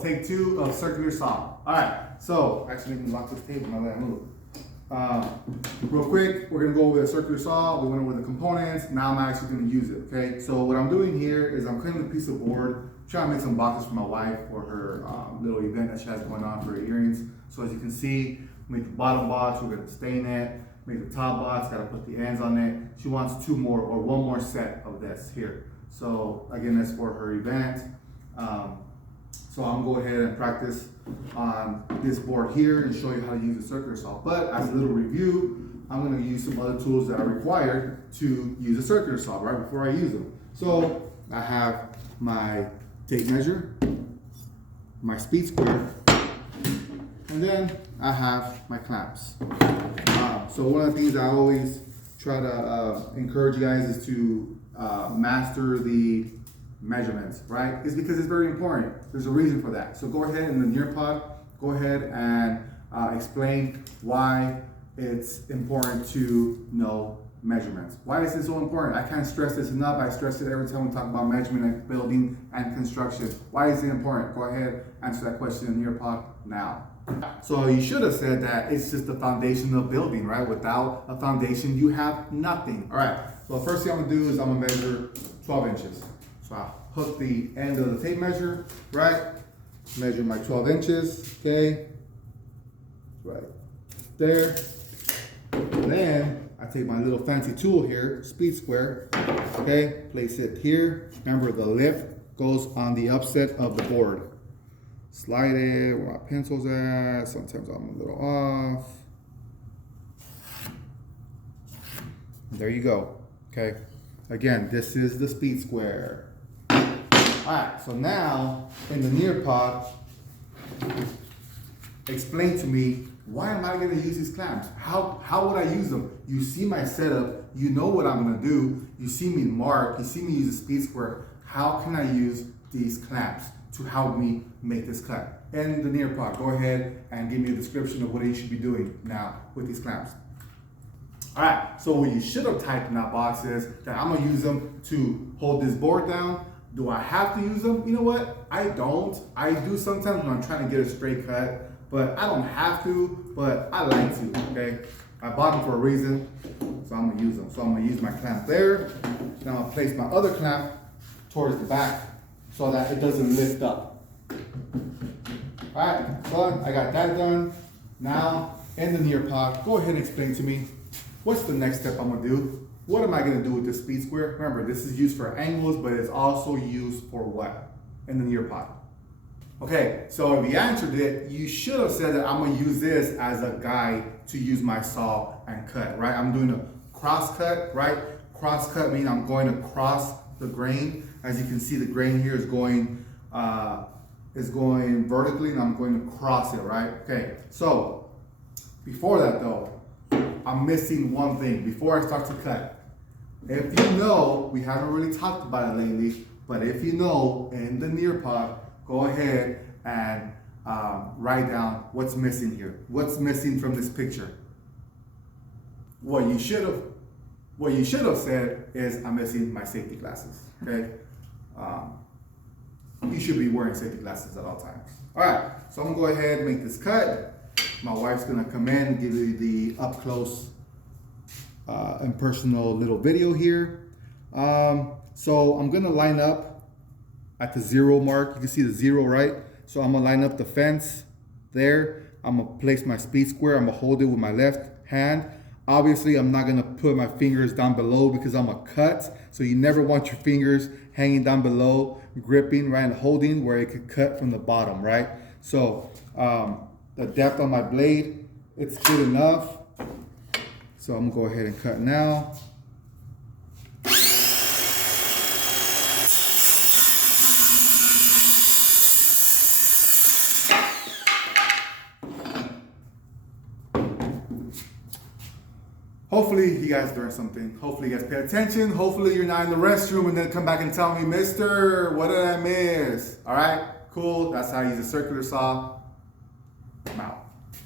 Take two of circular saw. All right, so actually let me lock this table now that I move. Real quick, we're gonna go over the circular saw. We went over the components. Now I'm actually gonna use it, okay? So what I'm doing here is I'm cutting a piece of board, trying to make some boxes for my wife for her little event that she has going on for her earrings. So as you can see, make the bottom box, we're gonna stain it. Make the top box, gotta put the ends on it. She wants two more or one more set of this here. So again, that's for her event. So I'm gonna go ahead and practice on this board here and show you how to use the circular saw. But as a little review, I'm gonna use some other tools that are required to use a circular saw right before I use them. So I have my tape measure, my speed square, and then I have my clamps. So one of the things I always try to encourage you guys is to master the measurements, right? It's because it's very important. There's a reason for that. So go ahead in the Nearpod, go ahead and explain why it's important to know measurements. Why is this so important? I can't stress this enough. I stress it every time we talk about measurement and building and construction. Why is it important? Go ahead, answer that question in Nearpod now. So you should have said that it's just the foundation of building, right? Without a foundation, you have nothing. All right, so the first thing I'm gonna do is I'm gonna measure 12 inches. So I'll hook the end of the tape measure, right? Measure my 12 inches, okay? Right there. And then I take my little fancy tool here, speed square, okay? Place it here. Remember, the lip goes on the upset of the board. Slide it where my pencil's at. Sometimes I'm a little off. There you go, okay? Again, this is the speed square. All right, so now in the Nearpod, explain to me, why am I gonna use these clamps? How would I use them? You see my setup, you know what I'm gonna do, you see me mark, you see me use the speed square. How can I use these clamps to help me make this cut? In the Nearpod, go ahead and give me a description of what you should be doing now with these clamps. All right, so what you should have typed in that box is that I'm gonna use them to hold this board down. Do I have to use them? You know what? I don't. I do sometimes when I'm trying to get a straight cut, but I don't have to, but I like to, okay? I bought them for a reason, so I'm gonna use them. So I'm gonna use my clamp there. Now I'll place my other clamp towards the back so that it doesn't lift up. All right, done. I got that done. Now, in the Nearpod, go ahead and explain to me, what's the next step I'm gonna do? What am I gonna do with this speed square? Remember, this is used for angles, but it's also used for what? In the Nearpod. Okay, so if you answered it, you should have said that I'm gonna use this as a guide to use my saw and cut, right? I'm doing a cross cut, right? Cross cut means I'm going to cross the grain. As you can see, the grain here is going vertically, and I'm going to cross it, right? Okay, so before that though, I'm missing one thing before I start to cut. If you know, we haven't really talked about it lately, but if you know, in the Nearpod, go ahead and write down what's missing here. What's missing from this picture? What you should have said is, I'm missing my safety glasses, okay? You should be wearing safety glasses at all times. All right, so I'm gonna go ahead and make this cut. My wife's gonna come in and give you the up close and personal little video here. So I'm gonna line up at the 0 mark. You can see the 0, right? So I'm gonna line up the fence there. I'm gonna place my speed square. I'm gonna hold it with my left hand. Obviously, I'm not gonna put my fingers down below because I'm gonna cut. So you never want your fingers hanging down below, gripping, right, and holding where it could cut from the bottom, right? So the depth on my blade, it's good enough. So I'm gonna go ahead and cut now. Hopefully you guys learned something. Hopefully you guys pay attention. Hopefully you're not in the restroom and then come back and tell me, mister, what did I miss? All right, cool. That's how I use a circular saw. I'm out.